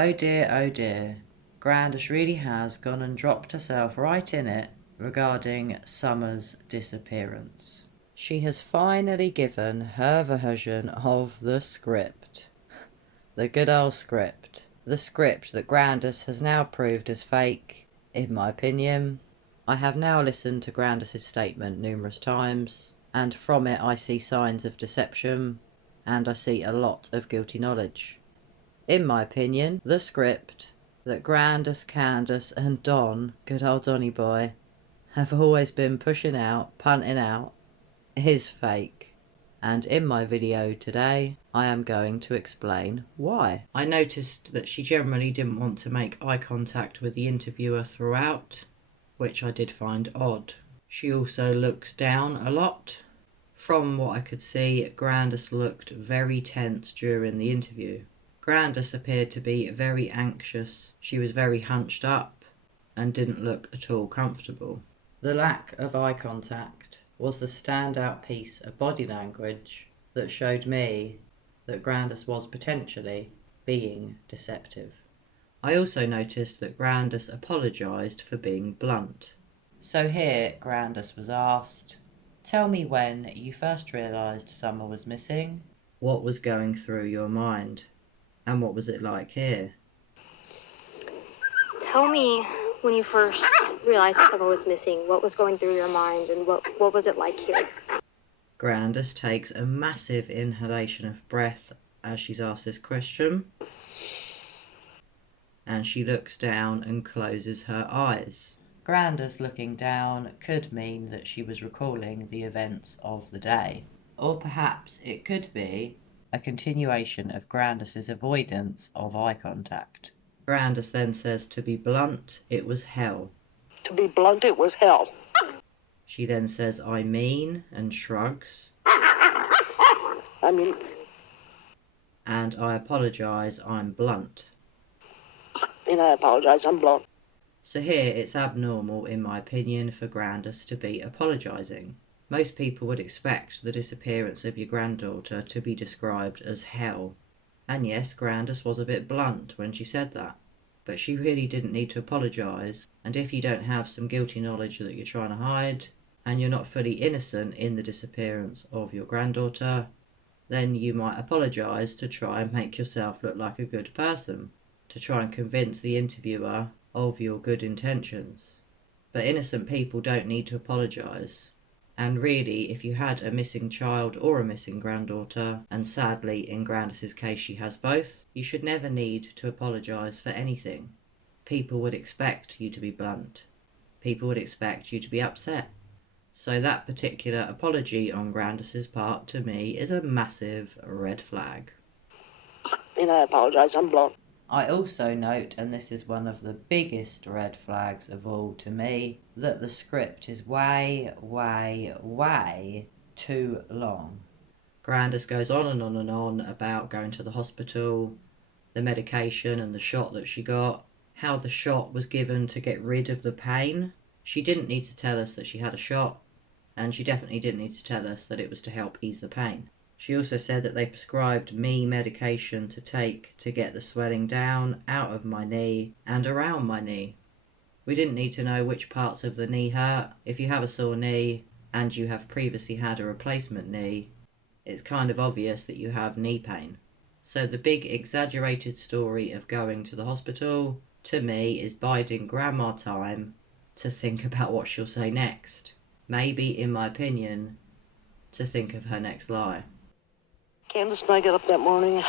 oh dear. Grandus really has gone and dropped herself right in it regarding Summer's disappearance. She has finally given her version of the script. The good old script. The script that Grandus has now proved as fake, in my opinion. I have now listened to Grandus's statement numerous times, and from it I see signs of deception, and I see a lot of guilty knowledge. In my opinion, the script that Grandus, Candace and Don, good old Donny boy, have always been pushing out, punting out, is fake. And in my video today, I am going to explain why. I noticed that she generally didn't want to make eye contact with the interviewer throughout, which I did find odd. She also looks down a lot. From what I could see, Grandus looked very tense during the interview. Grandus appeared to be very anxious. She was very hunched up and didn't look at all comfortable. The lack of eye contact was the standout piece of body language that showed me that Grandus was potentially being deceptive. I also noticed that Grandus apologised for being blunt. So here Grandus was asked, "Tell me when you first realised Summer was missing. What was going through your mind? And what was it like here?" Tell me when you first realized that Summer was missing. What was going through your mind and what was it like here? Grandus takes a massive inhalation of breath as she's asked this question. And she looks down and closes her eyes. Grandus looking down could mean that she was recalling the events of the day. Or perhaps it could be a continuation of Grandus's avoidance of eye contact. Grandus then says, to be blunt, it was hell. To be blunt, it was hell. She then says, I mean, and shrugs. I mean... And I apologise, I'm blunt. And I apologise, I'm blunt. So here it's abnormal, in my opinion, for Grandus to be apologising. Most people would expect the disappearance of your granddaughter to be described as hell. And yes, Grandus was a bit blunt when she said that. But she really didn't need to apologise, and if you don't have some guilty knowledge that you're trying to hide, and you're not fully innocent in the disappearance of your granddaughter, then you might apologise to try and make yourself look like a good person, to try and convince the interviewer of your good intentions. But innocent people don't need to apologise. And really, if you had a missing child or a missing granddaughter, and sadly in Grandus's case she has both, you should never need to apologise for anything. People would expect you to be blunt. People would expect you to be upset. So that particular apology on Grandus's part, to me, is a massive red flag. And I apologise, I'm blunt. I also note, and this is one of the biggest red flags of all to me, that the script is way too long. Grandus goes on and on and on about going to the hospital, the medication and the shot that she got, how the shot was given to get rid of the pain. She didn't need to tell us that she had a shot, and she definitely didn't need to tell us that it was to help ease the pain. She also said that they prescribed me medication to take to get the swelling down, out of my knee, and around my knee. We didn't need to know which parts of the knee hurt. If you have a sore knee, and you have previously had a replacement knee, it's kind of obvious that you have knee pain. So the big exaggerated story of going to the hospital, to me, is biding Grandma time to think about what she'll say next. Maybe, in my opinion, to think of her next lie. Candace and I got up that morning.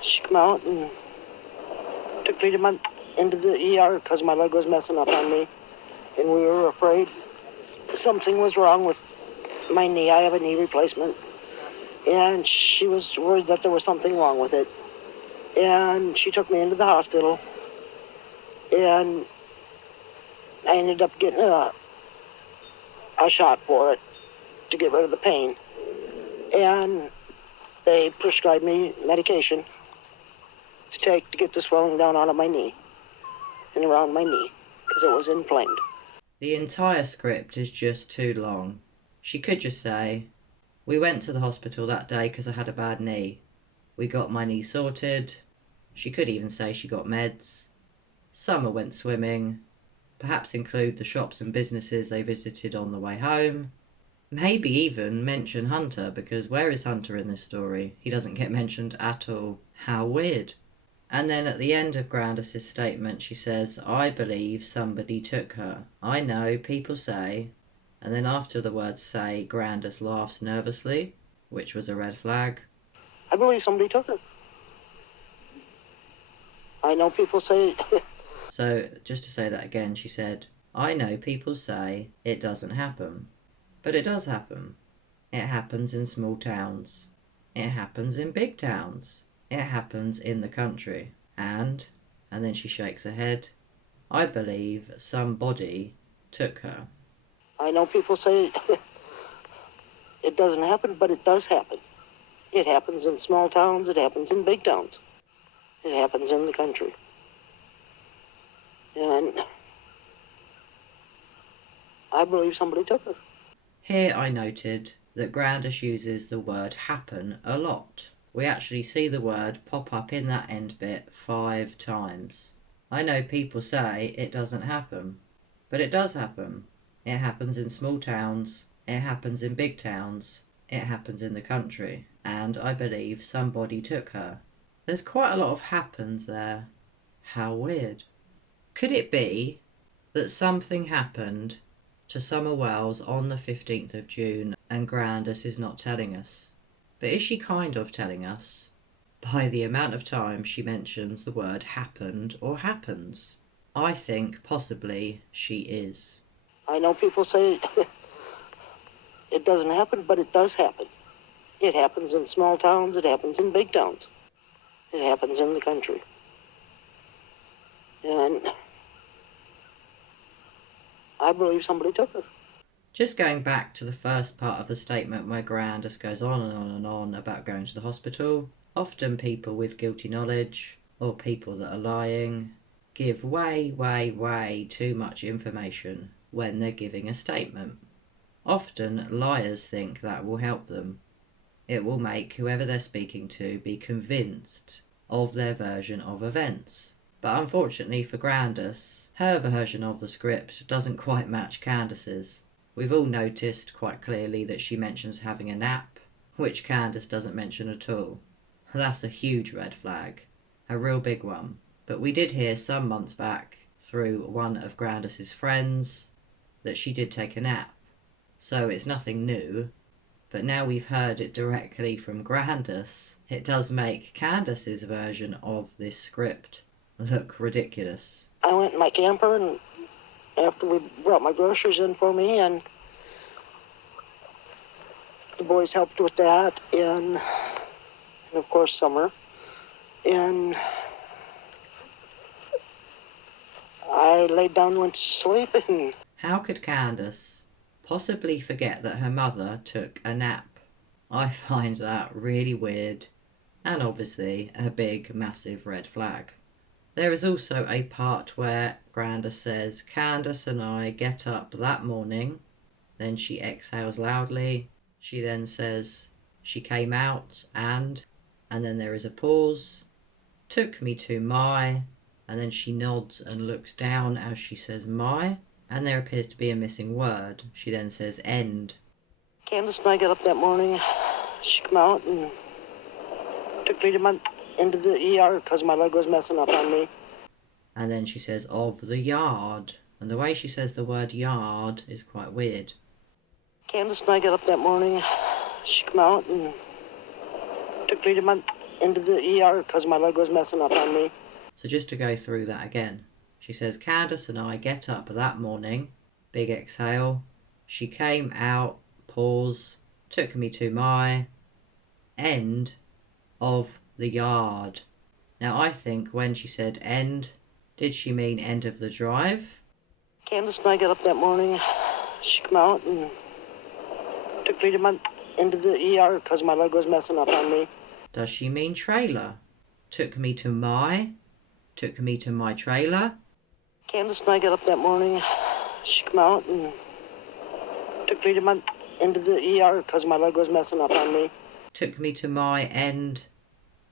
She came out and took me into the ER because my leg was messing up on me. And we were afraid something was wrong with my knee. I have a knee replacement. And she was worried that there was something wrong with it. And she took me into the hospital. And I ended up getting a shot for it to get rid of the pain. And they prescribed me medication to take to get the swelling down out of my knee and around my knee because it was inflamed. The entire script is just too long. She could just say, we went to the hospital that day because I had a bad knee. We got my knee sorted. She could even say she got meds. Summer went swimming. Perhaps include the shops and businesses they visited on the way home. Maybe even mention Hunter, because where is Hunter in this story? He doesn't get mentioned at all. How weird. And then at the end of Grandus's statement, she says, I believe somebody took her. I know, people say. And then after the words say, Grandus laughs nervously, which was a red flag. I believe somebody took her. I know people say... So, just to say that again, she said, I know people say it doesn't happen. But it does happen. It happens in small towns. It happens in big towns. It happens in the country. And then she shakes her head, I believe somebody took her. I know people say it doesn't happen, but it does happen. It happens in small towns. It happens in big towns. It happens in the country. And I believe somebody took her. Here I noted that Grandus uses the word happen a lot. We actually see the word pop up in that end bit 5 times. I know people say it doesn't happen, but it does happen. It happens in small towns, it happens in big towns, it happens in the country, and I believe somebody took her. There's quite a lot of happens there. How weird. Could it be that something happened to Summer Wells on the 15th of June and Grandus is not telling us? But is she kind of telling us by the amount of time she mentions the word happened or happens? I think possibly she is. I know people say it doesn't happen, but it does happen. It happens in small towns. It happens in big towns. It happens in the country. And I believe somebody took her. Just going back to the first part of the statement where Grandus goes on and on and on about going to the hospital, often people with guilty knowledge, or people that are lying, give way too much information when they're giving a statement. Often liars think that will help them. It will make whoever they're speaking to be convinced of their version of events. But unfortunately for Grandus, her version of the script doesn't quite match Candace's. We've all noticed quite clearly that she mentions having a nap, which Candace doesn't mention at all. That's a huge red flag, a real big one. But we did hear some months back, through one of Grandus's friends, that she did take a nap. So it's nothing new, but now we've heard it directly from Grandus, it does make Candace's version of this script look ridiculous. I went in my camper, and after we brought my groceries in for me, and the boys helped with that, and of course Summer, and I laid down and went to sleep. And how could Candace possibly forget that her mother took a nap? I find that really weird, and obviously a big massive red flag. There is also a part where Grandus says, Candace and I get up that morning. Then she exhales loudly. She then says, she came out and then there is a pause. Took me to my, and then she nods and looks down as she says my, and there appears to be a missing word. She then says end. Candace and I got up that morning. She came out and took me into the ER because my leg was messing up on me. And then she says, of the yard. And the way she says the word yard is quite weird. Candace and I got up that morning. She came out and took me into the ER because my leg was messing up on me. So just to go through that again. She says, Candace and I get up that morning. Big exhale. She came out, pause, took me to my end of the yard. Now I think when she said end, did she mean end of the drive? Candace and I got up that morning. She came out and took me into the ER because my leg was messing up on me. Does she mean trailer? Took me to my trailer? Candace and I got up that morning. She came out and took me into the ER because my leg was messing up on me. Took me to my end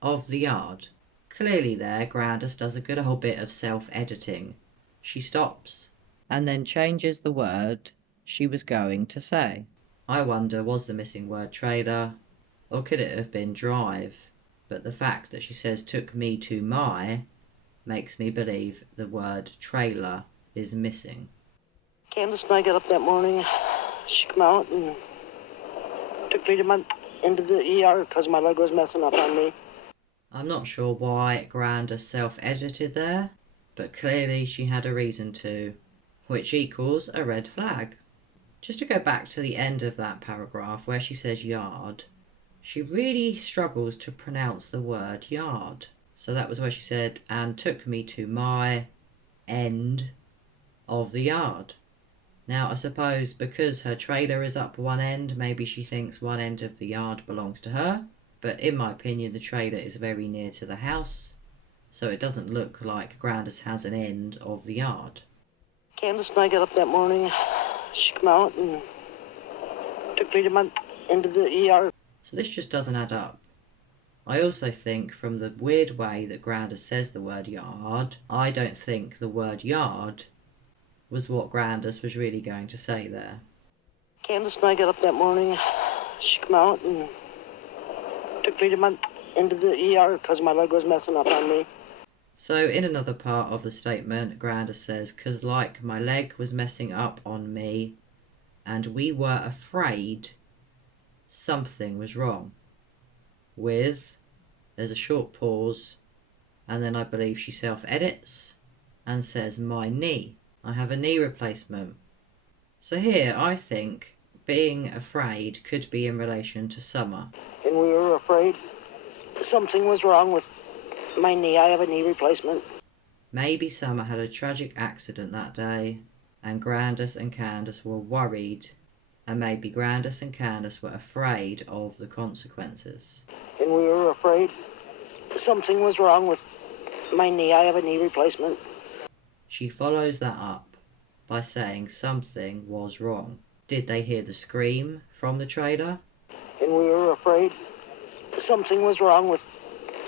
of the yard. Clearly there, Grandus does a good old bit of self-editing. She stops and then changes the word she was going to say. I wonder, was the missing word trailer, or could it have been drive? But the fact that she says took me to my makes me believe the word trailer is missing. Candace and I got up that morning. She came out and took me into the ER because my leg was messing up on me. I'm not sure why Grandus self-edited there, but clearly she had a reason to, which equals a red flag. Just to go back to the end of that paragraph where she says yard, she really struggles to pronounce the word yard. So that was where she said, and took me to my end of the yard. Now I suppose because her trailer is up one end, maybe she thinks one end of the yard belongs to her. But in my opinion, the trailer is very near to the house, so it doesn't look like Grandus has an end of the yard. Candace and I got up that morning. She came out and took me into the ER. So this just doesn't add up. I also think from the weird way that Grandus says the word yard, I don't think the word yard was what Grandus was really going to say there. Candace and I got up that morning. She came out and took me into the ER because my leg was messing up on me. So in another part of the statement, Grandus says, "'Cause like my leg was messing up on me and we were afraid something was wrong." With, there's a short pause, and then I believe she self-edits and says, "my knee. I have a knee replacement." So here I think being afraid could be in relation to summer. And we were afraid something was wrong with my knee. I have a knee replacement. Maybe Summer had a tragic accident that day, and Grandus and Candace were worried, and maybe Grandus and Candace were afraid of the consequences. And we were afraid something was wrong with my knee. I have a knee replacement. She follows that up by saying something was wrong. Did they hear the scream from the trailer? And we were afraid something was wrong with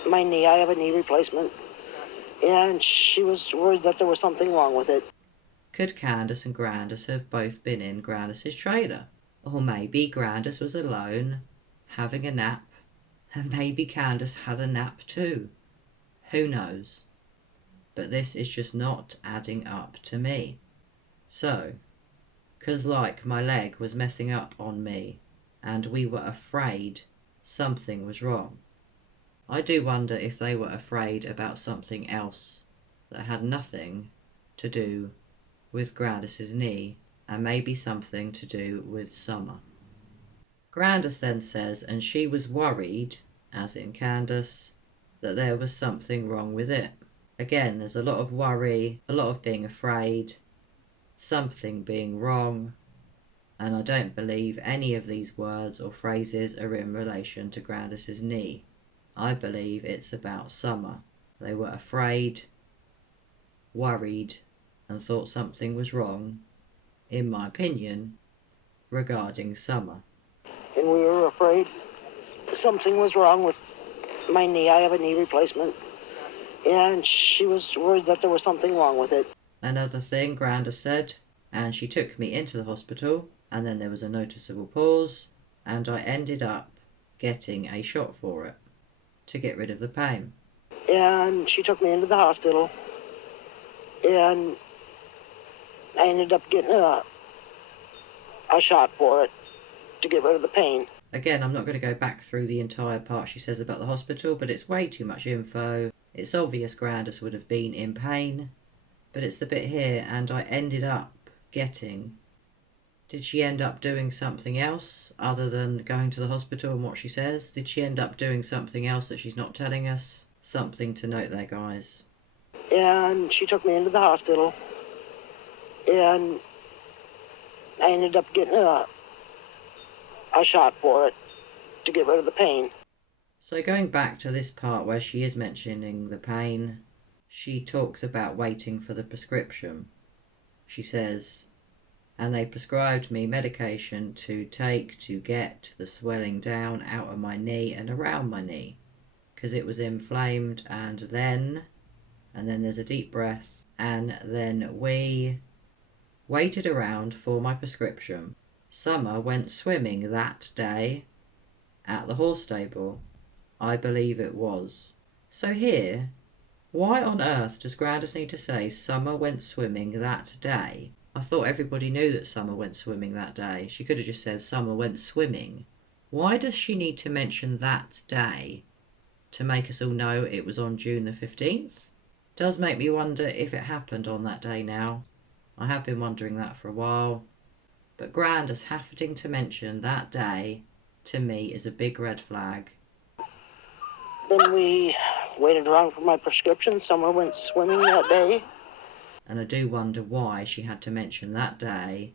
my knee. I have a knee replacement. And she was worried that there was something wrong with it. Could Candace and Grandus have both been in Grandus's trailer? Or maybe Grandus was alone, having a nap, and maybe Candace had a nap too. Who knows? But this is just not adding up to me. So, 'cause like my leg was messing up on me, and we were afraid something was wrong. I do wonder if they were afraid about something else that had nothing to do with Grandus's knee, and maybe something to do with Summer. Grandus then says, and she was worried, as in Candace, that there was something wrong with it. Again, there's a lot of worry, a lot of being afraid, something being wrong, and I don't believe any of these words or phrases are in relation to Grandus's knee. I believe it's about Summer. They were afraid, worried, and thought something was wrong, in my opinion, regarding Summer. And we were afraid something was wrong with my knee. I have a knee replacement. And she was worried that there was something wrong with it. Another thing Grandus said, and she took me into the hospital, and then there was a noticeable pause, and I ended up getting a shot for it, to get rid of the pain. And she took me into the hospital. And I ended up getting a shot for it to get rid of the pain. Again, I'm not going to go back through the entire part she says about the hospital, but it's way too much info. It's obvious Grandus would have been in pain, but it's the bit here, and I ended up getting... Did she end up doing something else other than going to the hospital and what she says? Did she end up doing something else that she's not telling us? Something to note there, guys. And she took me into the hospital. And I ended up getting a shot for it to get rid of the pain. So going back to this part where she is mentioning the pain, she talks about waiting for the prescription. She says, and they prescribed me medication to take to get the swelling down out of my knee and around my knee. because it was inflamed, and then there's a deep breath, and then we waited around for my prescription. Summer went swimming that day at the horse stable. I believe it was. So here, why on earth does Grandus need to say Summer went swimming that day? I thought everybody knew that Summer went swimming that day. She could have just said Summer went swimming. Why does she need to mention that day to make us all know it was on June the 15th? Does make me wonder if it happened on that day now. I have been wondering that for a while. But Grandus having to mention that day, to me, is a big red flag. Then we waited around for my prescription. Summer went swimming that day. And I do wonder why she had to mention that day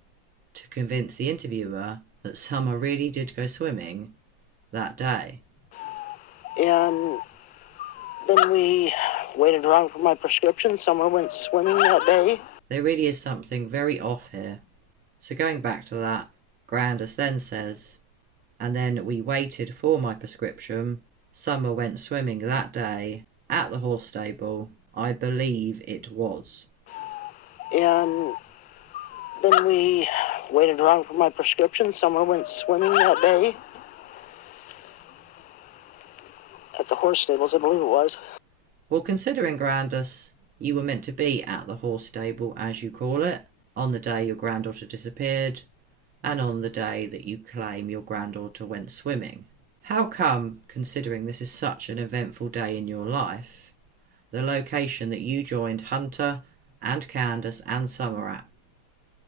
to convince the interviewer that Summer really did go swimming that day. And then we waited around for my prescription. Summer went swimming that day. There really is something very off here. So going back to that, Grandus then says, and then we waited for my prescription. Summer went swimming that day at the horse stable. I believe it was. And then we waited around for my prescription. Summer went swimming that day at the horse stables, I believe it was. Well, considering Grandus, you were meant to be at the horse stable, as you call it, on the day your granddaughter disappeared, and on the day that you claim your granddaughter went swimming. How come, considering this is such an eventful day in your life, the location that you joined Hunter and Candace and Summer at,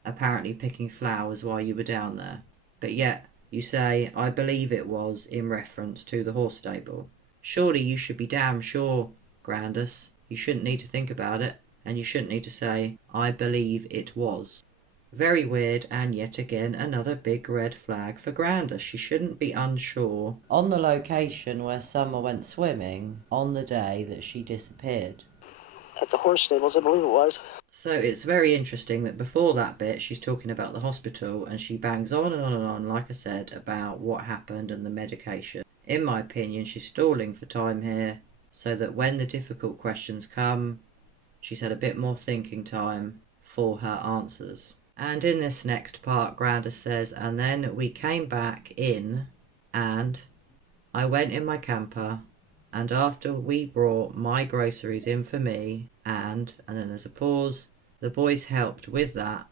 apparently picking flowers while you were down there, but yet you say, I believe it was, in reference to the horse stable? Surely you should be damn sure, Grandus. You shouldn't need to think about it, and you shouldn't need to say, I believe it was. Very weird, and yet again another big red flag for Grandus. She shouldn't be unsure on the location where Summer went swimming on the day that she disappeared. At the horse stables, I believe it was. So it's very interesting that before that bit she's talking about the hospital, and she bangs on and on and on, like I said, about what happened and the medication. In my opinion, she's stalling for time here, so that when the difficult questions come, she's had a bit more thinking time for her answers. And in this next part, Grandus says, and then we came back in, and I went in my camper, and after we brought my groceries in for me, and then there's a pause, the boys helped with that,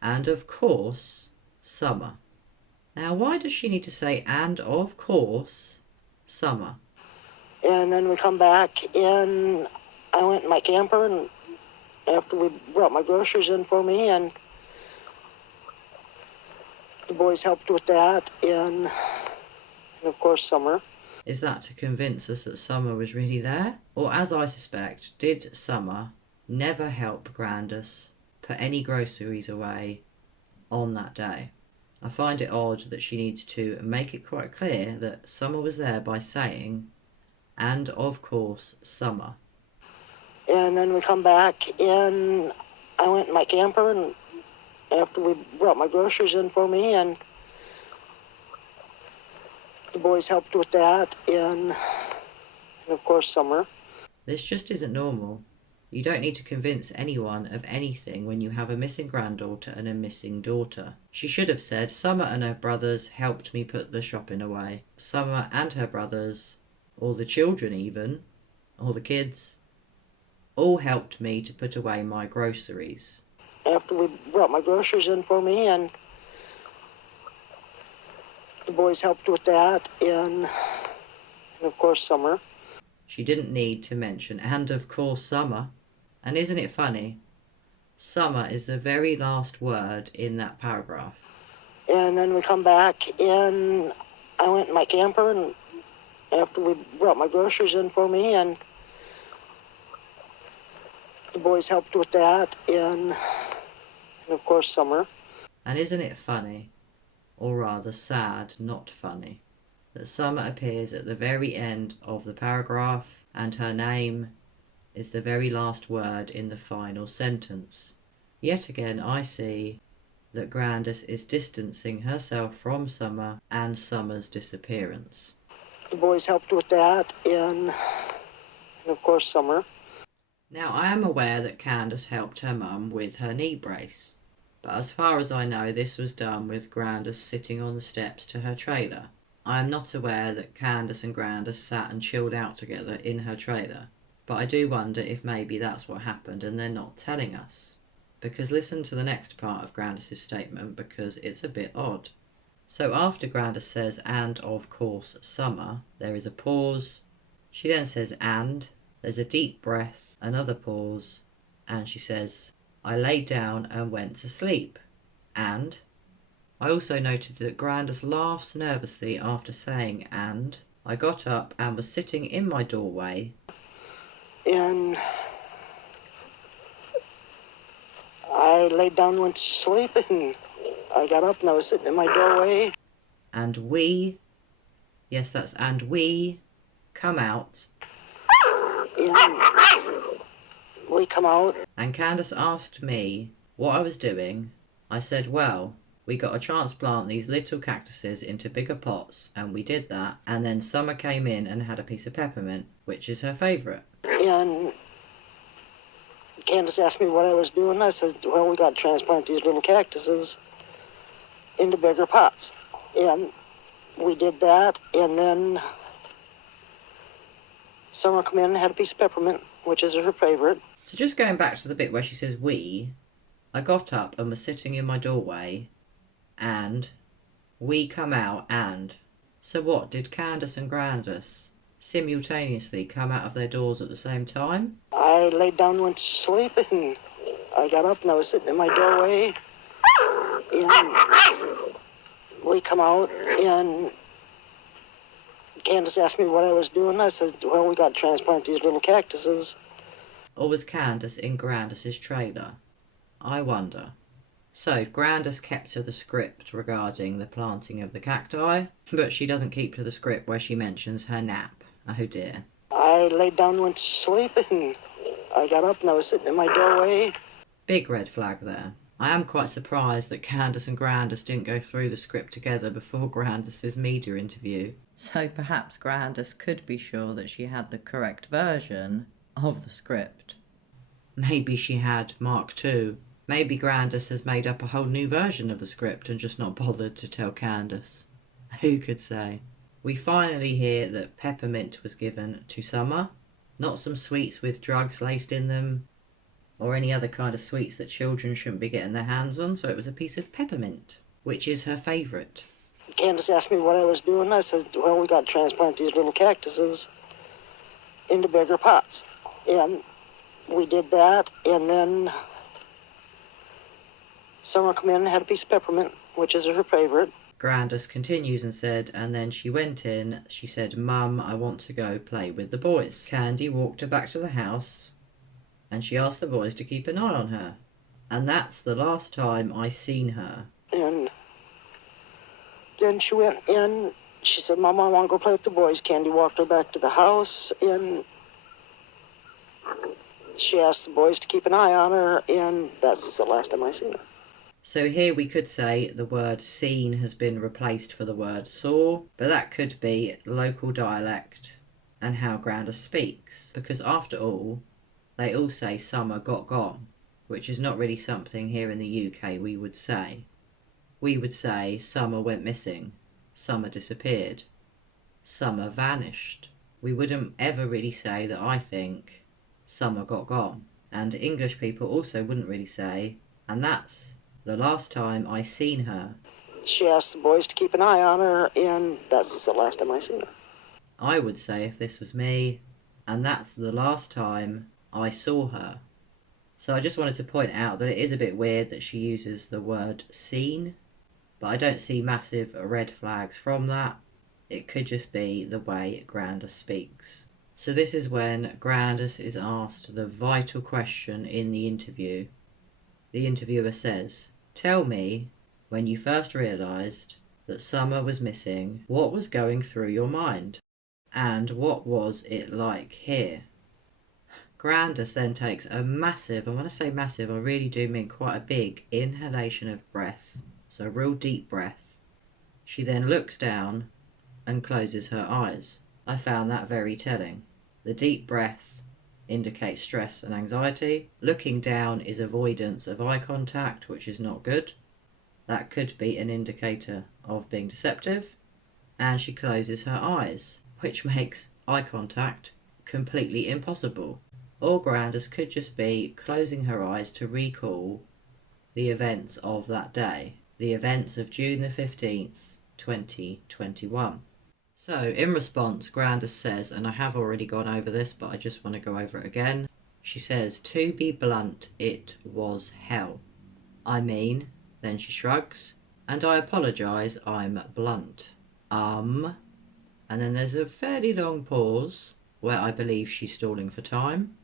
and of course, Summer. Now, why does she need to say, and of course, Summer? And then we come back in. I went in my camper, and after we brought my groceries in for me, and the boys helped with that, and of course, Summer. Is that to convince us that Summer was really there? Or, as I suspect, did Summer never help Grandus put any groceries away on that day? I find it odd that she needs to make it quite clear that Summer was there by saying, and of course, Summer. And then we come back in. I went in my camper, and after we brought my groceries in for me, and the boys helped with that, and of course, Summer. This just isn't normal. You don't need to convince anyone of anything when you have a missing granddaughter and a missing daughter. She should have said, Summer and her brothers helped me put the shopping away. Summer and her brothers, or the children even, or the kids, all helped me to put away my groceries. After we brought my groceries in for me, and the boys helped with that, and of course, Summer. She didn't need to mention, and of course, Summer. And isn't it funny? Summer is the very last word in that paragraph. And then we come back in. I went in my camper, and after we brought my groceries in for me, and the boys helped with that, and of course, Summer. And isn't it funny, or rather sad, not funny, that Summer appears at the very end of the paragraph, and her name is the very last word in the final sentence. Yet again I see that Grandus is distancing herself from Summer and Summer's disappearance. The boys helped with that, and of course Summer. Now, I am aware that Candace helped her mum with her knee brace, but as far as I know, this was done with Grandus sitting on the steps to her trailer. I am not aware that Candace and Grandus sat and chilled out together in her trailer, but I do wonder if maybe that's what happened and they're not telling us. Because listen to the next part of Grandus's statement, because it's a bit odd. So after Grandus says, and of course Summer, there is a pause. She then says, and, there's a deep breath, another pause, and she says, I laid down and went to sleep. And I also noted that Grandus laughs nervously after saying and. I got up and was sitting in my doorway. And I laid down and went to sleep, and I got up and I was sitting in my doorway. And we, yes, that's and we, come out. And we come out. And Candace asked me what I was doing. I said, well, we got to transplant these little cactuses into bigger pots, and we did that. And then Summer came in and had a piece of peppermint, which is her favourite. And Candace asked me what I was doing. I said, well, we got to transplant these little cactuses into bigger pots. And we did that, and then Summer came in and had a piece of peppermint, which is her favourite. So just going back to the bit where she says we, I got up and was sitting in my doorway, and we come out, and so what, did Candace and Grandus simultaneously come out of their doors at the same time? I laid down and went to sleep, and I got up and I was sitting in my doorway, and we come out, and Candace asked me what I was doing. I said, well, we got to transplant these little cactuses. Or was Candace in Grandus's trailer? I wonder. So, Grandus kept to the script regarding the planting of the cacti, but she doesn't keep to the script where she mentions her nap. Oh dear. I laid down and went to sleep, and I got up and I was sitting in my doorway. Big red flag there. I am quite surprised that Candace and Grandus didn't go through the script together before Grandus's media interview. So perhaps Grandus could be sure that she had the correct version of the script. Maybe she had Mark II. Maybe Grandus has made up a whole new version of the script and just not bothered to tell Candace. Who could say? We finally hear that peppermint was given to Summer. Not some sweets with drugs laced in them, or any other kind of sweets that children shouldn't be getting their hands on, so it was a piece of peppermint, which is her favourite. Candace asked me what I was doing. I said, well, we got to transplant these little cactuses into bigger pots. And we did that, and then Summer came in and had a piece of peppermint, which is her favourite. Grandus continues and said, and then she went in, she said, Mum, I want to go play with the boys. Candy walked her back to the house, and she asked the boys to keep an eye on her. And that's the last time I seen her. And then she went in, she said, Mom, I want to go play with the boys. Candy walked her back to the house, and she asked the boys to keep an eye on her, and that's the last time I seen her. So here we could say the word seen has been replaced for the word saw, but that could be local dialect and how Grandus speaks, because after all, they all say Summer got gone, which is not really something here in the UK we would say. We would say Summer went missing, Summer disappeared, Summer vanished. We wouldn't ever really say that I think Summer got gone. And English people also wouldn't really say, and that's the last time I seen her. She asked the boys to keep an eye on her, and that's the last time I seen her. I would say if this was me, and that's the last time I saw her. So I just wanted to point out that it is a bit weird that she uses the word seen, but I don't see massive red flags from that. It could just be the way Grandus speaks. So this is when Grandus is asked the vital question in the interview. The interviewer says, tell me, when you first realised that Summer was missing, what was going through your mind? And what was it like here? Grandus then takes a massive, and when I say massive, I really do mean quite a big inhalation of breath. So a real deep breath. She then looks down and closes her eyes. I found that very telling. The deep breath indicates stress and anxiety. Looking down is avoidance of eye contact, which is not good. That could be an indicator of being deceptive. And she closes her eyes, which makes eye contact completely impossible. Or Grandus could just be closing her eyes to recall the events of that day, the events of June the 15th, 2021. So, in response, Grandus says, and I have already gone over this, but I just want to go over it again. She says, "To be blunt, it was hell. I mean," then she shrugs, "and I apologise, I'm blunt. And then there's a fairly long pause where I believe she's stalling for time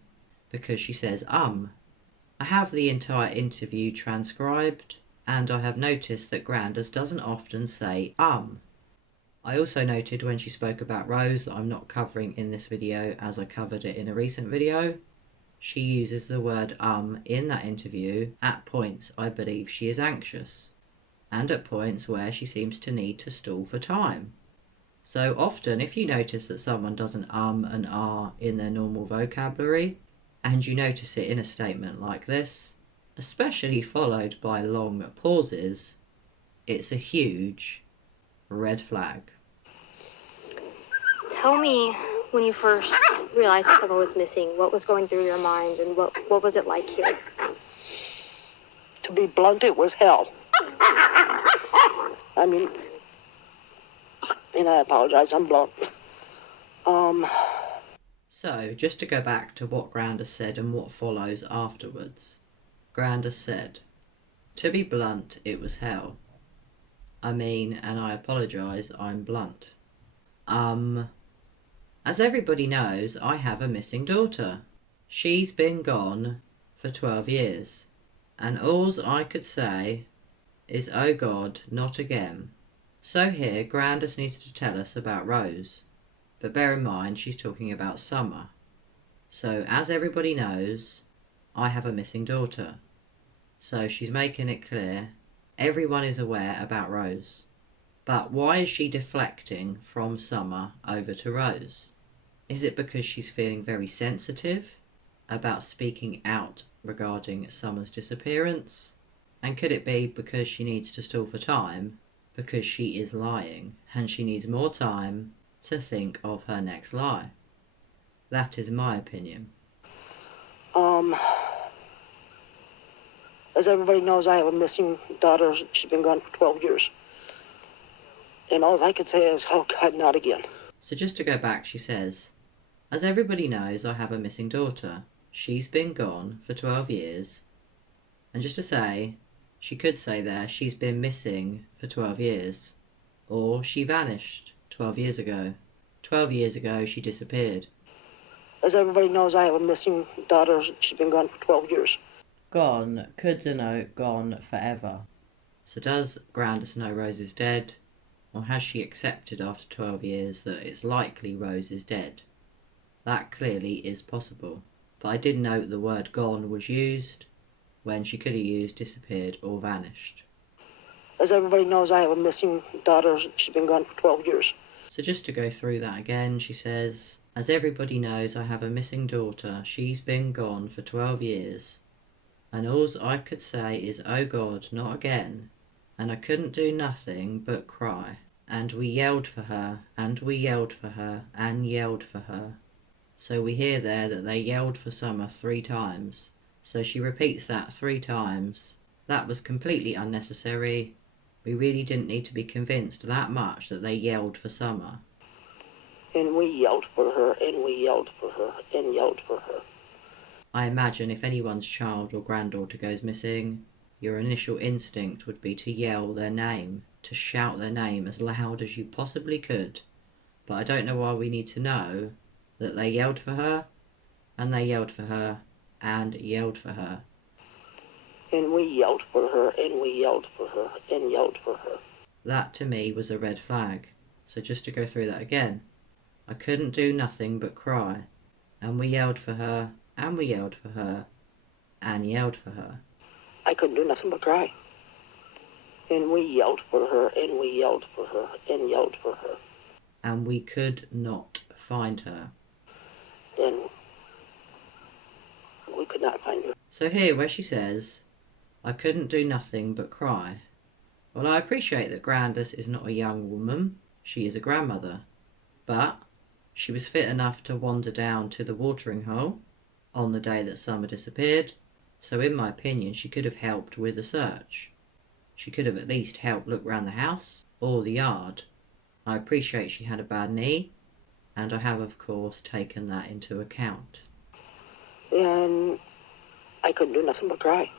because she says, I have the entire interview transcribed and I have noticed that Grandus doesn't often say I also noted when she spoke about Rose that I'm not covering in this video as I covered it in a recent video. She uses the word in that interview at points I believe she is anxious and at points where she seems to need to stall for time. So often if you notice that someone doesn't and in their normal vocabulary and you notice it in a statement like this, especially followed by long pauses, it's a huge red flag. Tell me when you first realized that someone was missing, what was going through your mind and what was it like here? To be blunt, it was hell. I mean, and I apologize, I'm blunt. So, just to go back to what Grandus said and what follows afterwards. Grandus said, "To be blunt, it was hell. I mean, and I apologise, I'm blunt. As everybody knows, I have a missing daughter. She's been gone for 12 years. And alls I could say is, oh God, not again." So here, Grandus needs to tell us about Rose. But bear in mind, she's talking about Summer. So, as everybody knows, I have a missing daughter. So she's making it clear everyone is aware about Rose. But why is she deflecting from Summer over to Rose? Is it because she's feeling very sensitive about speaking out regarding Summer's disappearance? And could it be because she needs to stall for time because she is lying and she needs more time to think of her next lie? That is my opinion. As everybody knows, I have a missing daughter. She's been gone for 12 years. And all I could say is, oh God, not again. So just to go back, she says, as everybody knows, I have a missing daughter. She's been gone for 12 years. And just to say, she could say there, she's been missing for 12 years. Or she vanished 12 years ago. 12 years ago, she disappeared. As everybody knows, I have a missing daughter. She's been gone for 12 years. Gone could denote gone forever. So does Grandus know Rose is dead? Or has she accepted after 12 years that it's likely Rose is dead? That clearly is possible. But I did note the word gone was used when she could have used disappeared or vanished. As everybody knows, I have a missing daughter. She's been gone for 12 years. So just to go through that again, she says, as everybody knows, I have a missing daughter. She's been gone for 12 years. And all I could say is, oh God, not again. And I couldn't do nothing but cry. And we yelled for her, and we yelled for her, and yelled for her. So we hear there that they yelled for Summer 3 times. So she repeats that 3 times. That was completely unnecessary. We really didn't need to be convinced that much that they yelled for Summer. And we yelled for her, and we yelled for her, and yelled for her. I imagine if anyone's child or granddaughter goes missing, your initial instinct would be to yell their name, to shout their name as loud as you possibly could. But I don't know why we need to know that they yelled for her, and they yelled for her, and yelled for her. And we yelled for her, and we yelled for her, and yelled for her. That to me was a red flag. So just to go through that again. I couldn't do nothing but cry. And we yelled for her, and we yelled for her, and yelled for her. I couldn't do nothing but cry. And we yelled for her, and we yelled for her, and yelled for her. and we could not find her. And we could not find her. So here where she says, I couldn't do nothing but cry. Well, I appreciate that Grandus is not a young woman, she is a grandmother, but she was fit enough to wander down to the watering hole on the day that Summer disappeared, so in my opinion she could have helped with the search. She could have at least helped look round the house or the yard. I appreciate she had a bad knee, and I have of course taken that into account. And I couldn't do nothing but cry.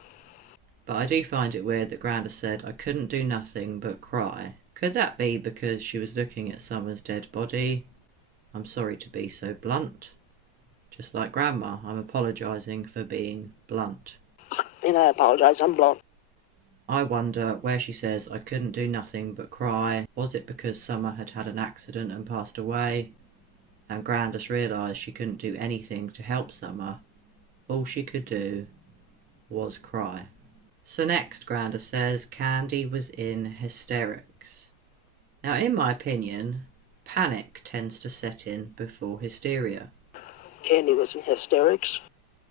But I do find it weird that Grandus said, I couldn't do nothing but cry. Could that be because she was looking at Summer's dead body? I'm sorry to be so blunt. Just like Grandma, I'm apologising for being blunt. And I apologize, I'm blunt. I wonder where she says, I couldn't do nothing but cry. Was it because Summer had had an accident and passed away? And Grandus realised she couldn't do anything to help Summer. All she could do was cry. So next, Grandus says, Candy was in hysterics. Now, in my opinion, panic tends to set in before hysteria. Candy was in hysterics.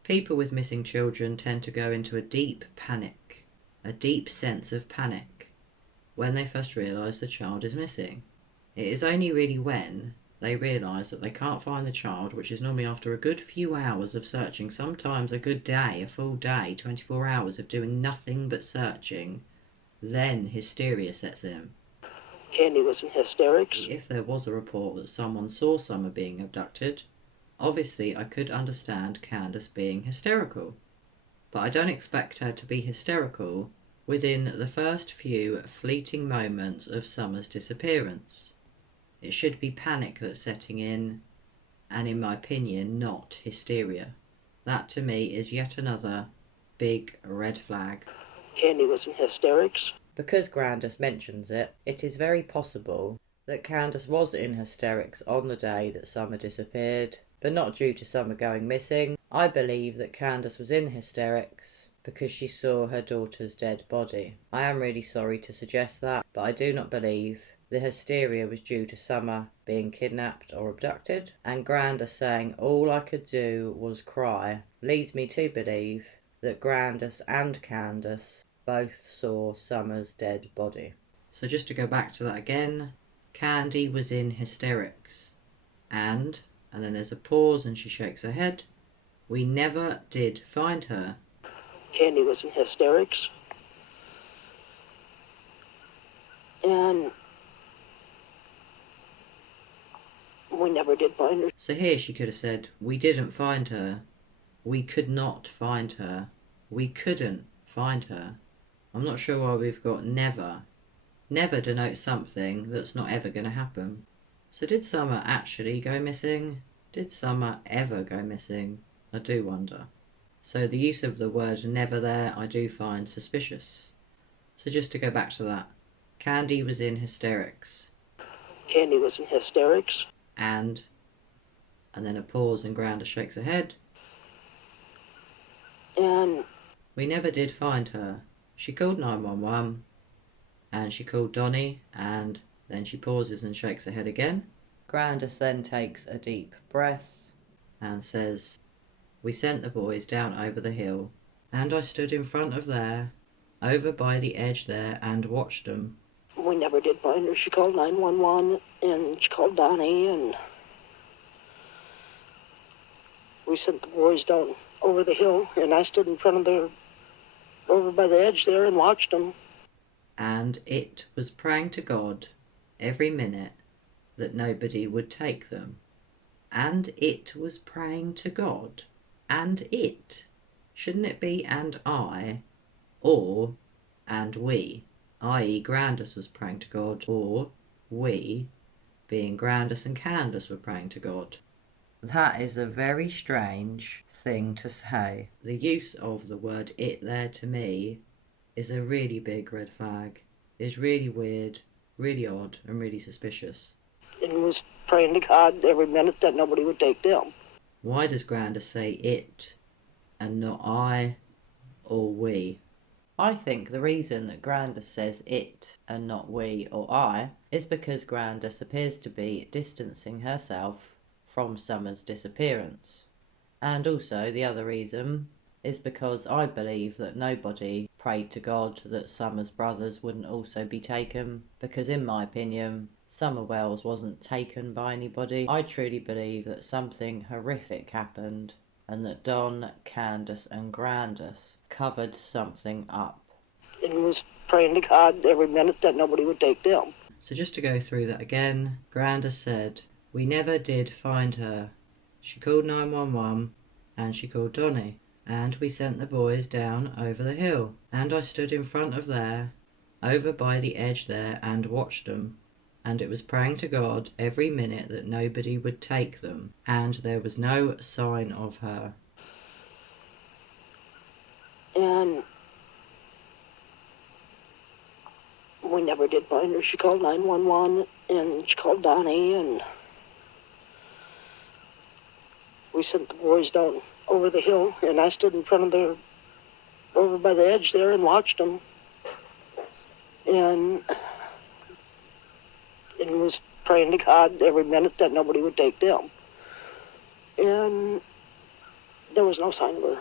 People with missing children tend to go into a deep panic, a deep sense of panic, when they first realise the child is missing. It is only really when they realise that they can't find the child, which is normally after a good few hours of searching, sometimes a good day, a full day, 24 hours of doing nothing but searching, then hysteria sets in. Candy was in hysterics. If there was a report that someone saw Summer being abducted, obviously I could understand Candace being hysterical. But I don't expect her to be hysterical within the first few fleeting moments of Summer's disappearance. It should be panic that's setting in, and in my opinion, not hysteria. That to me is yet another big red flag. Candy was in hysterics. Because Grandus mentions it, it is very possible that Candace was in hysterics on the day that Summer disappeared, but not due to Summer going missing. I believe that Candace was in hysterics because she saw her daughter's dead body. I am really sorry to suggest that, but I do not believe the hysteria was due to Summer being kidnapped or abducted, and Grandus saying all I could do was cry leads me to believe that Grandus and Candace both saw Summer's dead body. So just to go back to that again, Candy was in hysterics, and then there's a pause and she shakes her head. We never did find her. Candy was in hysterics. And we never did find her. So here she could have said, we didn't find her. We could not find her. We couldn't find her. I'm not sure why we've got never. Never denotes something that's not ever going to happen. So did Summer actually go missing? Did Summer ever go missing? I do wonder. So the use of the word never there I do find suspicious. So just to go back to that, Candy was in hysterics. Candy was in hysterics. And then a pause and Grandus shakes her head. And we never did find her. She called 911 and she called Donnie, and then she pauses and shakes her head again. Grandus then takes a deep breath and says, we sent the boys down over the hill, and I stood in front of there, over by the edge there, and watched them. We never did find her. She called 911 and she called Donnie, and we sent the boys down over the hill, and I stood in front of over by the edge there and watched them. And it was praying to God every minute that nobody would take them. And it was praying to God. And it. Shouldn't it be and I, or and we? I.e. Grandus was praying to God, or we, being Grandus and Candace, were praying to God. That is a very strange thing to say. The use of the word it there to me is a really big red flag. It's really weird, really odd, and really suspicious. And was praying to God every minute that nobody would take them. Why does Grandus say it and not I or we? I think the reason that Grandus says it and not we or I is because Grandus appears to be distancing herself from Summer's disappearance. And also the other reason is because I believe that nobody prayed to God that Summer's brothers wouldn't also be taken, because in my opinion, Summer Wells wasn't taken by anybody. I truly believe that something horrific happened and that Don, Candace and Grandus covered something up. And was praying to God every minute that nobody would take them. So just to go through that again, Grandus said, "We never did find her. She called 911 and she called Donnie, and we sent the boys down over the hill, and I stood in front of there, over by the edge there, and watched them, and it was praying to God every minute that nobody would take them, and there was no sign of her." And we never did find her. She called 911 and she called Donnie, and we sent the boys down over the hill, and I stood in front of over by the edge there and watched them. And was praying to God every minute that nobody would take them. And there was no sign of her.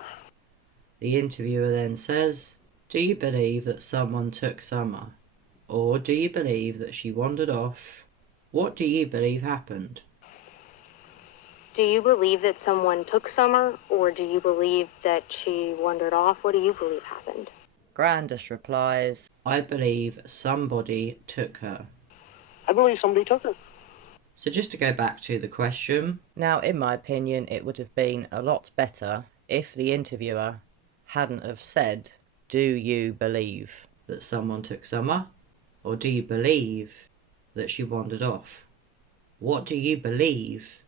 The interviewer then says, "Do you believe that someone took Summer? Or do you believe that she wandered off? What do you believe happened?" Do you believe that someone took Summer, or do you believe that she wandered off? What do you believe happened? Grandus replies, "I believe somebody took her." I believe somebody took her. So just to go back to the question, now in my opinion it would have been a lot better if the interviewer hadn't have said, "Do you believe that someone took Summer? Or do you believe that she wandered off? What do you believe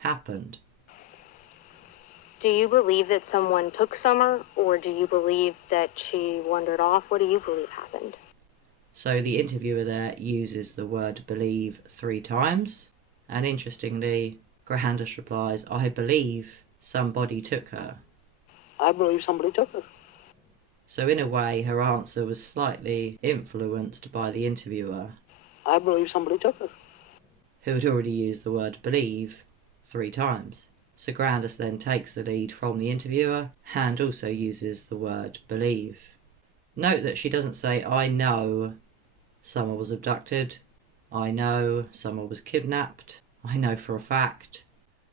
happened?" Do you believe that someone took Summer, or do you believe that she wandered off? What do you believe happened? So the interviewer there uses the word believe 3 times, and interestingly, Grandus replies, "I believe somebody took her." I believe somebody took her. So in a way, her answer was slightly influenced by the interviewer, I believe somebody took her. who had already used the word believe 3 times. So Grandus then takes the lead from the interviewer and also uses the word believe. Note that she doesn't say, "I know Summer was abducted," "I know Summer was kidnapped," "I know for a fact,"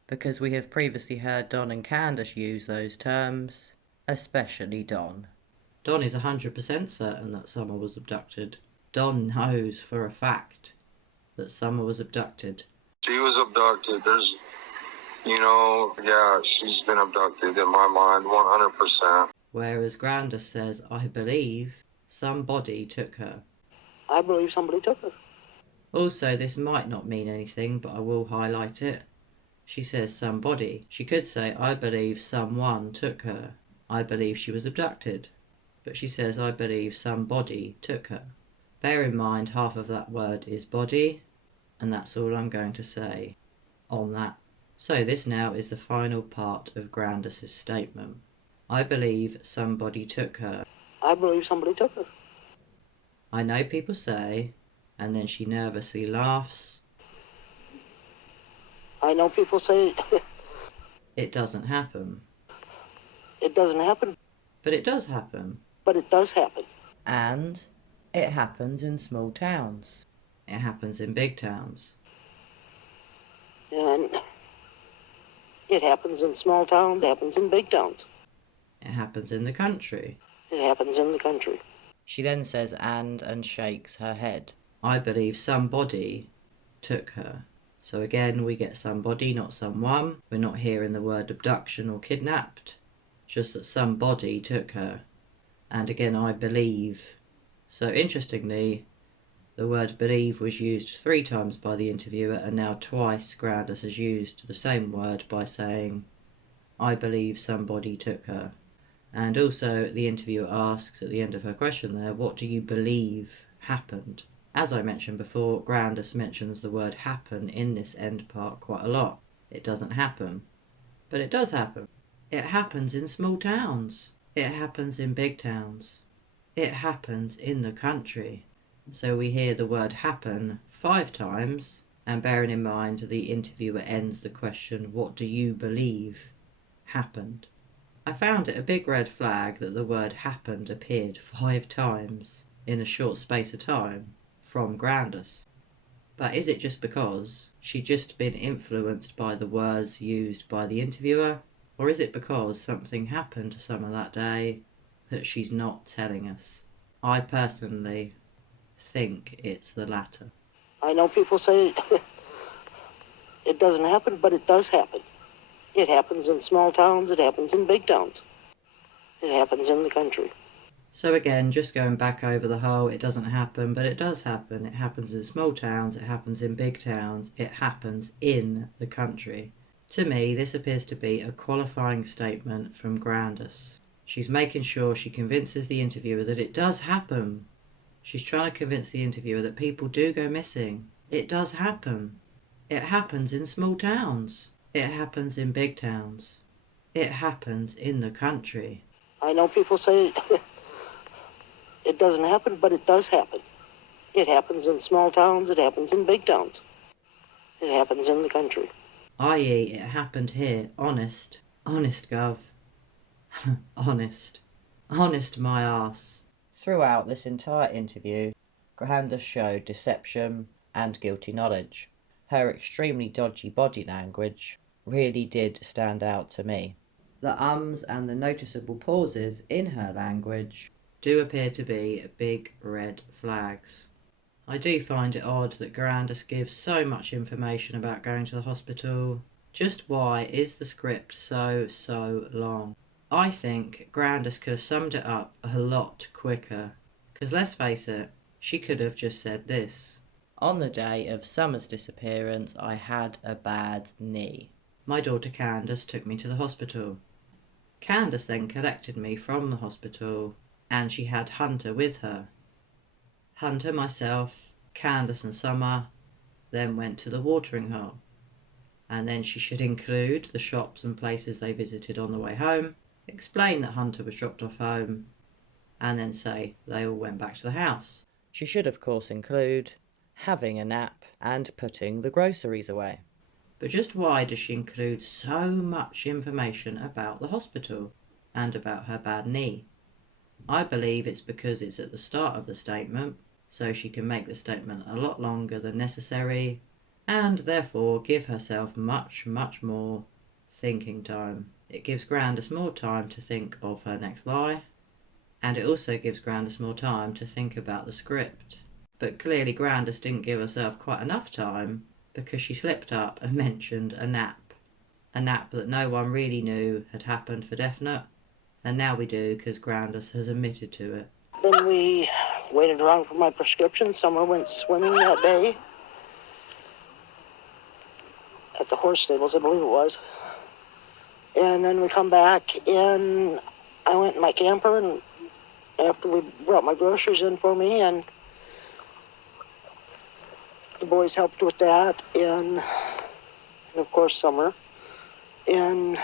because we have previously heard Don and Candace use those terms, especially Don. Don is 100% certain that Summer was abducted. Don knows for a fact that Summer was abducted. She was abducted. Yeah, she's been abducted in my mind, 100%. Whereas Grandus says, "I believe somebody took her." I believe somebody took her. Also, this might not mean anything, but I will highlight it. She says somebody. She could say, "I believe someone took her. I believe she was abducted." But she says, "I believe somebody took her." Bear in mind, half of that word is body, and that's all I'm going to say on that. So this now is the final part of Grandus's statement. "I believe somebody took her." I believe somebody took her. I know people say, and then she nervously laughs, I know people say "It doesn't happen." it doesn't happen, But it does happen. but it does happen. And it happens in small towns. It happens in big towns. And it happens in small towns, it happens in big towns. It happens in the country. It happens in the country. She then says and shakes her head. "I believe somebody took her." So again, we get somebody, not someone. We're not hearing the word abduction or kidnapped, just that somebody took her. And again, "I believe." So interestingly, the word believe was used 3 times by the interviewer, and now twice Grandus has used the same word by saying, "I believe somebody took her." And also the interviewer asks at the end of her question there, "What do you believe happened?" As I mentioned before, Grandus mentions the word happen in this end part quite a lot. It doesn't happen. But it does happen. It happens in small towns. It happens in big towns. It happens in the country. So we hear the word happen 5 times, and bearing in mind the interviewer ends the question, what do you believe happened? I found it a big red flag that the word happened appeared 5 times in a short space of time from Grandus. But is it just because she'd just been influenced by the words used by the interviewer? Or is it because something happened to Summer that day that she's not telling us? I personally think it's the latter. I know people say it doesn't happen, but it does happen. It happens in small towns, it happens in big towns. It happens in the country. So again, just going back over the whole, it doesn't happen, but it does happen. It happens in small towns, it happens in big towns, it happens in the country. To me, this appears to be a qualifying statement from Grandus. She's making sure she convinces the interviewer that it does happen. She's trying to convince the interviewer that people do go missing. It does happen. It happens in small towns. It happens in big towns. It happens in the country. I know people say it doesn't happen, but it does happen. It happens in small towns, it happens in big towns. It happens in the country. I.e., it happened here. Honest. Honest, Gov. Honest. Honest my arse. Throughout this entire interview, Grandus showed deception and guilty knowledge. Her extremely dodgy body language really did stand out to me. The ums and the noticeable pauses in her language do appear to be big red flags. I do find it odd that Grandus gives so much information about going to the hospital. Just why is the script so long? I think Grandus could have summed it up a lot quicker. Because let's face it, she could have just said this. On the day of Summer's disappearance, I had a bad knee. My daughter Candace took me to the hospital. Candace then collected me from the hospital, and she had Hunter with her. Hunter, myself, Candace and Summer then went to the watering hole. And then she should include the shops and places they visited on the way home, explain that Hunter was dropped off home, and then say they all went back to the house. She should of course include having a nap and putting the groceries away. But just why does she include so much information about the hospital and about her bad knee? I believe it's because it's at the start of the statement, so she can make the statement a lot longer than necessary, and therefore give herself much more thinking time. It gives Grandus more time to think of her next lie, and it also gives Grandus more time to think about the script. But clearly Grandus didn't give herself quite enough time, because she slipped up and mentioned a nap. A nap that no one really knew had happened for definite, and now we do because Grandus has admitted to it. Then we waited around for my prescription. Summer went swimming that day at the horse stables, I believe it was. And then we come back, and I went in my camper, and after we brought my groceries in for me, and the boys helped with that, and of course Summer. And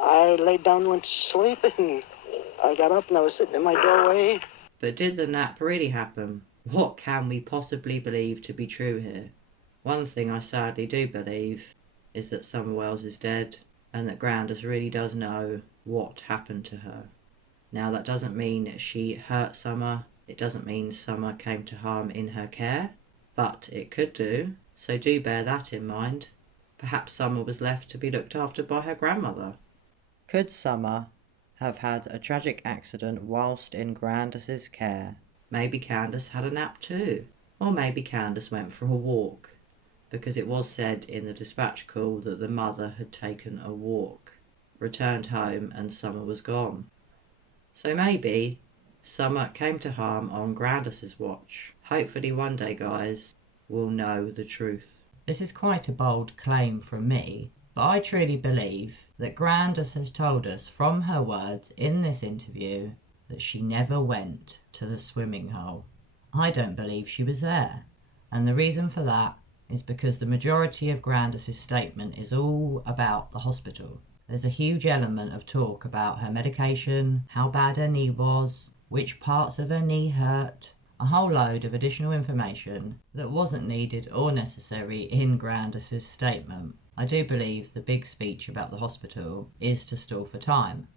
I laid down and went to sleep, and I got up and I was sitting in my doorway. But did the nap really happen? What can we possibly believe to be true here? One thing I sadly do believe is that Summer Wells is dead, and that Grandus really does know what happened to her. Now that doesn't mean she hurt Summer. It doesn't mean Summer came to harm in her care, but it could do, so do bear that in mind. Perhaps Summer was left to be looked after by her grandmother. Could Summer have had a tragic accident whilst in Grandus's care? Maybe Candace had a nap too, or maybe Candace went for a walk, because it was said in the dispatch call that the mother had taken a walk, returned home, and Summer was gone. So maybe Summer came to harm on Grandus's watch. Hopefully one day, guys, we'll know the truth. This is quite a bold claim from me, but I truly believe that Grandus has told us from her words in this interview that she never went to the swimming hole. I don't believe she was there, and the reason for that is because the majority of Grandus's statement is all about the hospital. There's a huge element of talk about her medication, how bad her knee was, which parts of her knee hurt, a whole load of additional information that wasn't needed or necessary in Grandus's statement. I do believe the big speech about the hospital is to stall for time.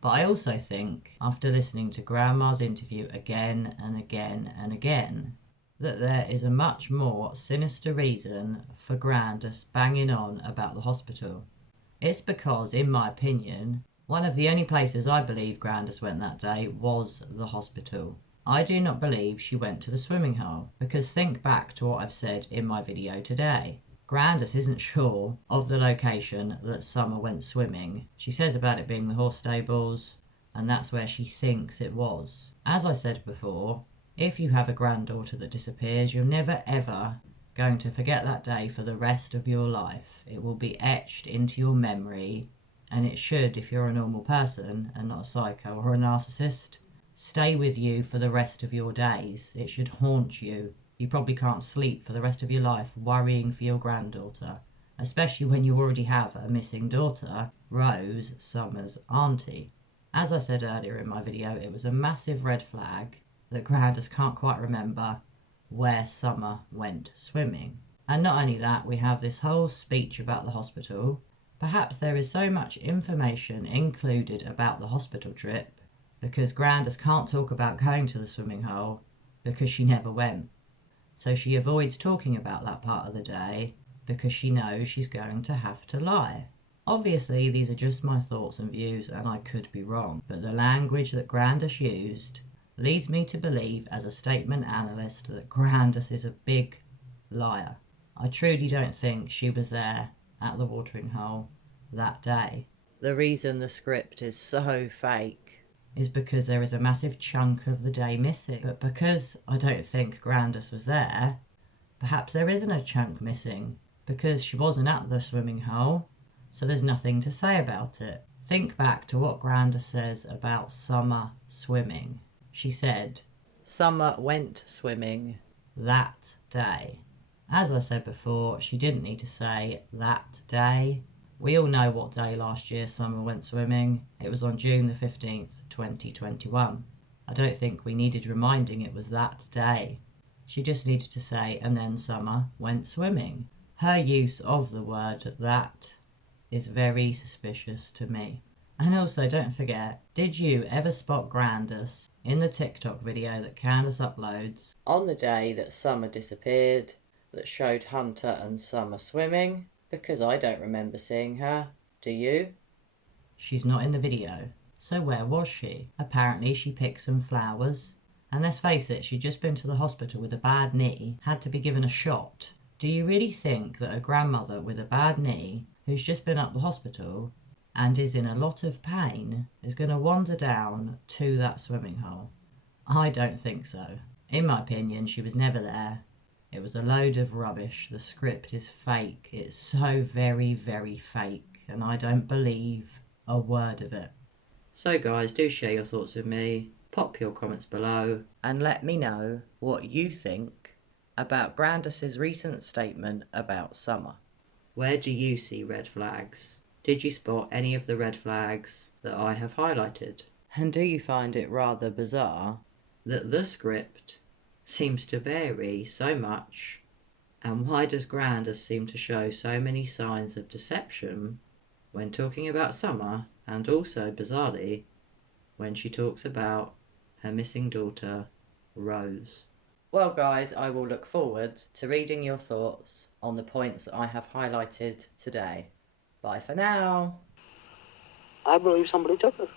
But I also think, after listening to Grandma's interview again and again and again, that there is a much more sinister reason for Grandus banging on about the hospital. It's because, in my opinion, one of the only places I believe Grandus went that day was the hospital. I do not believe she went to the swimming hole, because think back to what I've said in my video today. Grandus isn't sure of the location that Summer went swimming. She says about it being the horse stables, and that's where she thinks it was. As I said before, if you have a granddaughter that disappears, you're never ever going to forget that day for the rest of your life. It will be etched into your memory, and it should, if you're a normal person and not a psycho or a narcissist, stay with you for the rest of your days. It should haunt you. You probably can't sleep for the rest of your life worrying for your granddaughter, especially when you already have a missing daughter, Rose, Summer's auntie. As I said earlier in my video, it was a massive red flag that Grandus can't quite remember where Summer went swimming. And not only that, we have this whole speech about the hospital. Perhaps there is so much information included about the hospital trip because Grandus can't talk about going to the swimming hole because she never went. So she avoids talking about that part of the day because she knows she's going to have to lie. Obviously, these are just my thoughts and views and I could be wrong, but the language that Grandus used leads me to believe as a statement analyst that Grandus is a big liar. I truly don't think she was there at the watering hole that day. The reason the script is so fake is because there is a massive chunk of the day missing. But because I don't think Grandus was there, perhaps there isn't a chunk missing because she wasn't at the swimming hole, so there's nothing to say about it. Think back to what Grandus says about Summer swimming. She said, Summer went swimming that day. As I said before, she didn't need to say that day. We all know what day last year Summer went swimming. It was on June the 15th, 2021. I don't think we needed reminding it was that day. She just needed to say, and then Summer went swimming. Her use of the word that is very suspicious to me. And also, don't forget, did you ever spot Grandus in the TikTok video that Candace uploads on the day that Summer disappeared that showed Hunter and Summer swimming? Because I don't remember seeing her. Do you? She's not in the video. So where was she? Apparently she picked some flowers. And let's face it, she'd just been to the hospital with a bad knee, had to be given a shot. Do you really think that a grandmother with a bad knee, who's just been up the hospital and is in a lot of pain, is going to wander down to that swimming hole? I don't think so. In my opinion, she was never there. It was a load of rubbish. The script is fake. It's so very, very fake, and I don't believe a word of it. So guys, do share your thoughts with me. Pop your comments below and let me know what you think about Grandus's recent statement about Summer. Where do you see red flags? Did you spot any of the red flags that I have highlighted? And do you find it rather bizarre that the script seems to vary so much? And why does Grandus seem to show so many signs of deception when talking about Summer, and also, bizarrely, when she talks about her missing daughter, Rose? Well guys, I will look forward to reading your thoughts on the points that I have highlighted today. Bye for now. I believe somebody took her.